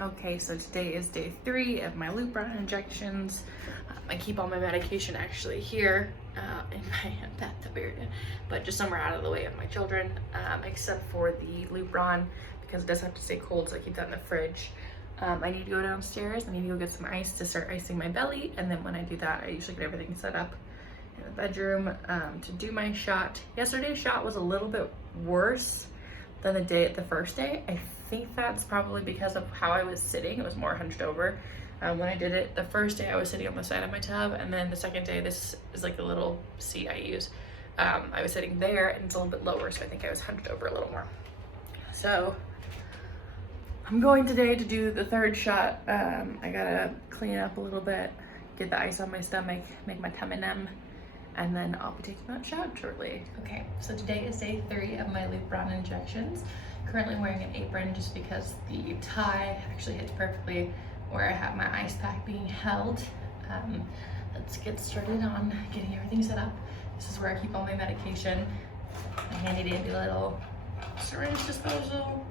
Okay, so today is day 3 of my Lupron injections. I keep all my medication actually here in my bathtub area, but just somewhere out of the way of my children, except for the Lupron because it does have to stay cold, so I keep that in the fridge. I need to go downstairs. I need to go get some ice to start icing my belly, and then when I do that, I usually get everything set up in the bedroom to do my shot. Yesterday's shot was a little bit worse than the first day. I think that's probably because of how I was sitting. It was more hunched over. When I did it the first day, I was sitting on the side of my tub, and then the second day, this is like a little seat I use. I was sitting there, and it's a little bit lower, so I think I was hunched over a little more. So I'm going today to do the 3rd shot. I gotta clean up a little bit, get the ice on my stomach, make my tummy numb, and then I'll be taking that shot shortly. Okay, so today is day 3 of my Lupron injections. Currently wearing an apron just because the tie actually hits perfectly where I have my ice pack being held. Let's get started on getting everything set up. This is where I keep all my medication, my handy dandy little syringe disposal.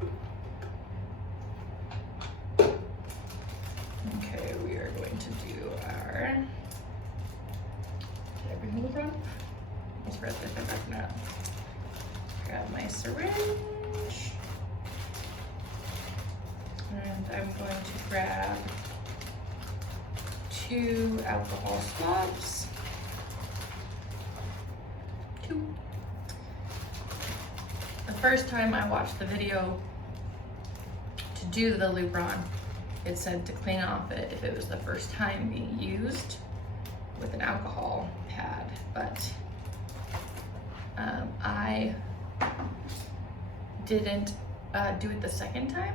Okay, we are going to do our, did I bring the Lupron? Let's spread this back now. Grab my syringe. And I'm going to grab 2 alcohol swabs. 2. The first time I watched the video to do the Lupron, it said to clean off it if it was the first time being used with an alcohol pad, but I didn't do it the second time.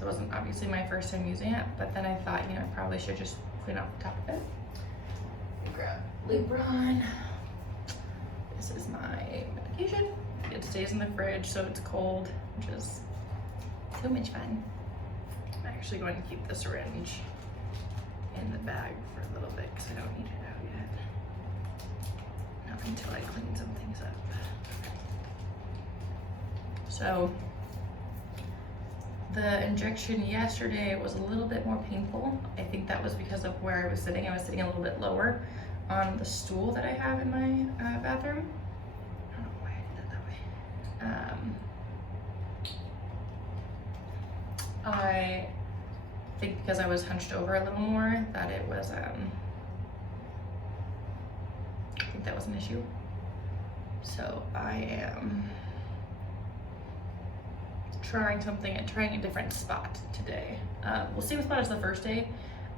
It wasn't obviously my first time using it, but then I thought, I probably should just clean off the top of it. Grab Lupron. This is my medication. It stays in the fridge so it's cold, which is so much fun. I'm actually going to keep the syringe in the bag for a little bit because I don't need it out yet. Not until I clean some things up. So the injection yesterday was a little bit more painful. I think that was because of where I was sitting. I was sitting a little bit lower on the stool that I have in my bathroom. I don't know why I did that that way. I think because I was hunched over a little more that it was, I think that was an issue. So I am trying a different spot today. Well, same spot as the first day.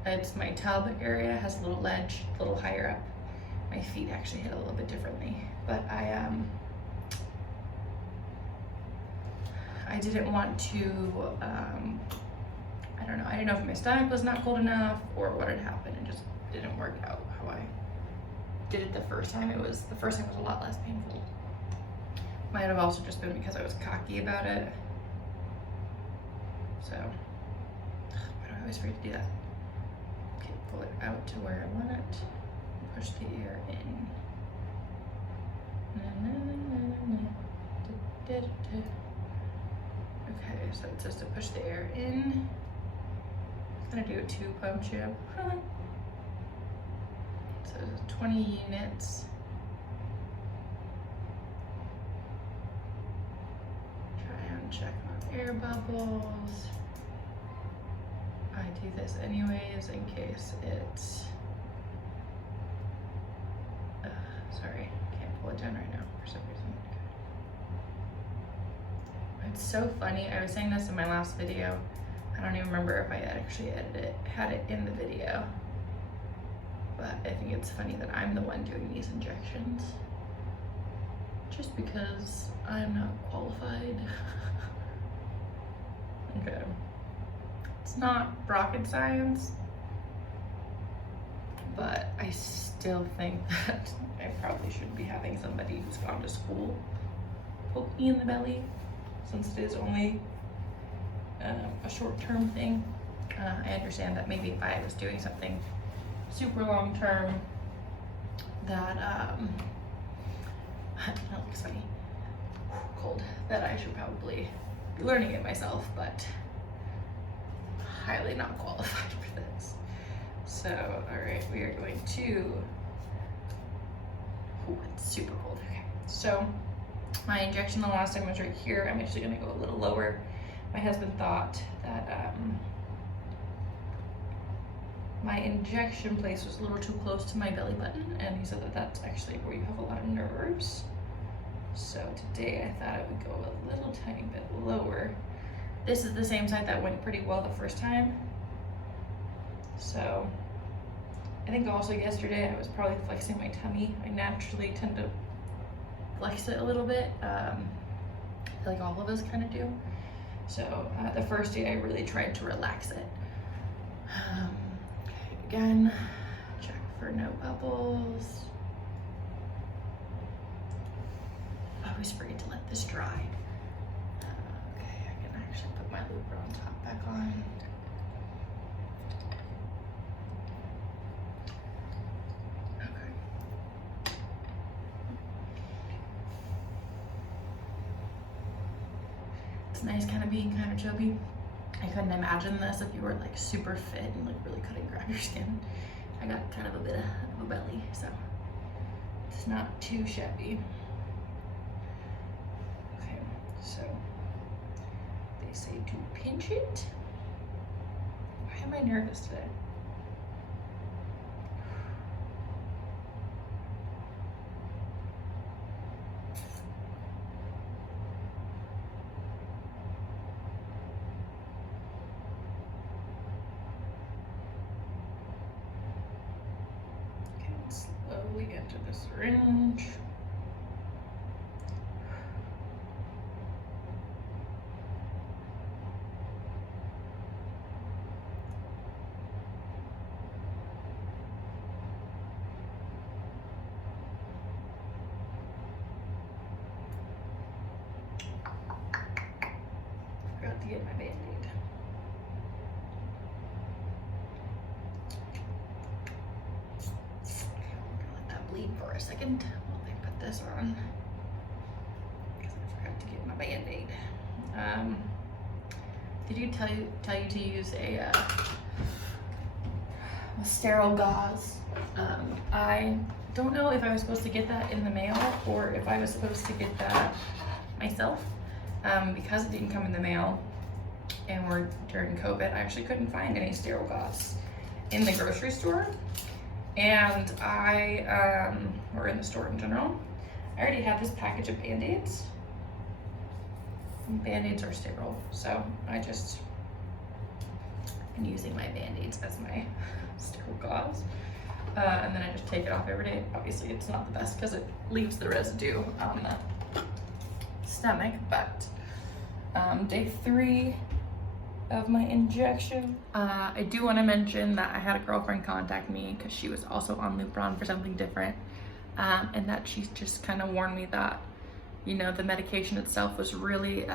It's my tub area, has a little ledge, a little higher up. My feet actually hit a little bit differently, but I didn't want to, I don't know, I didn't know if my stomach was not cold enough or what had happened. It just didn't work out how I did it the first time. The first time was a lot less painful. Might have also just been because I was cocky about it. So, why do I always forget to do that? Okay, pull it out to where I want it. Push the air in. Okay, so it says to push the air in. I'm gonna do a 2 pump jab. So 20 units. Try and check on air bubbles. I do this anyways in case it's, sorry, can't pull it down right now for some reason. It's so funny, I was saying this in my last video. I don't even remember if I actually had it in the video. But I think it's funny that I'm the one doing these injections. Just because I'm not qualified. Okay. It's not rocket science, but I still think that I probably should be having somebody who's gone to school poke me in the belly, since it is only a short-term thing. I understand that maybe if I was doing something super long-term, that that looks funny, cold, that I should probably learning it myself, but highly not qualified for this. So, all right, we are going to, oh, it's super cold. Okay, so my injection the last time was right here. I'm actually gonna go a little lower. My husband thought that my injection place was a little too close to my belly button, and he said that that's actually where you have a lot of nerves. So today I thought I would go a little tiny bit lower. This is the same side that went pretty well the first time. So I think also yesterday I was probably flexing my tummy. I naturally tend to flex it a little bit. I feel like all of us kind of do. So the first day I really tried to relax it. Okay, again, check for no bubbles. I always forget to let this dry. Okay, I can actually put my Lupron top back on. Okay. It's nice kind of being kind of chubby. I couldn't imagine this if you were like super fit and like really couldn't grab your skin. I got kind of a bit of a belly, so it's not too shabby. Okay, so they say to pinch it. Why am I nervous today? Slowly enter the syringe. Forgot to get my Band-Aid. Bleed for a second while I put this on because I forgot to get my Band-Aid. Did you tell you to use a sterile gauze? I don't know if I was supposed to get that in the mail or if I was supposed to get that myself. Because it didn't come in the mail and we're during COVID, I actually couldn't find any sterile gauze in the grocery store. And or in the store in general, I already had this package of Band-Aids. Band-Aids are sterile, so I just been using my Band-Aids as my sterile gauze. And then I just take it off every day. Obviously it's not the best because it leaves the residue on the stomach, but day 3 of my injection. I do want to mention that I had a girlfriend contact me because she was also on Lupron for something different, and that she just kind of warned me that, you know, the medication itself was really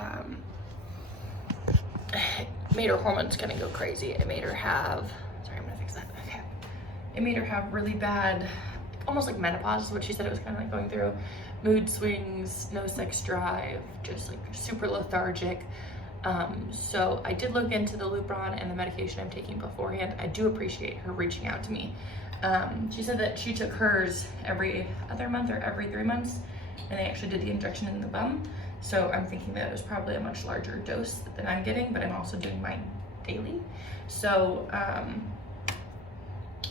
made her hormones kind of go crazy. It made her have, sorry, I'm gonna fix that. Okay, it made her have really bad, almost like menopause is what she said it was kind of like going through, mood swings, no sex drive, just like super lethargic. So I did look into the Lupron and the medication I'm taking beforehand. I do appreciate her reaching out to me. She said that she took hers every other month or every 3 months, and they actually did the injection in the bum. So I'm thinking that it was probably a much larger dose than I'm getting, but I'm also doing mine daily. So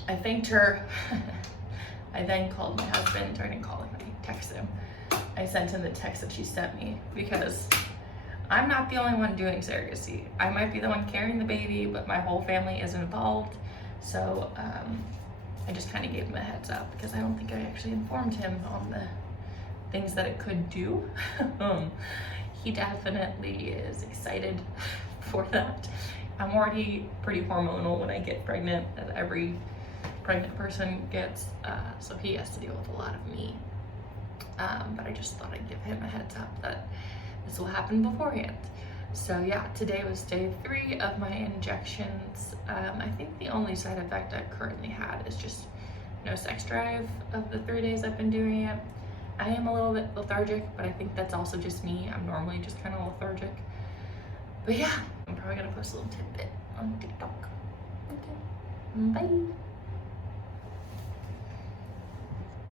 I thanked her. I then called my husband, or I didn't call him, I texted him. I sent him the text that she sent me because I'm not the only one doing surrogacy. I might be the one carrying the baby, but my whole family is involved. So I just kind of gave him a heads up because I don't think I actually informed him on the things that it could do. He definitely is excited for that. I'm already pretty hormonal when I get pregnant, as every pregnant person gets, so he has to deal with a lot of me. But I just thought I'd give him a heads up that this will happen beforehand. So yeah, today was day 3 of my injections. I think the only side effect I've currently had is just no sex drive of the 3 days I've been doing it. I am a little bit lethargic, but I think that's also just me. I'm normally just kind of lethargic. But yeah, I'm probably gonna post a little tidbit on TikTok. Okay, bye.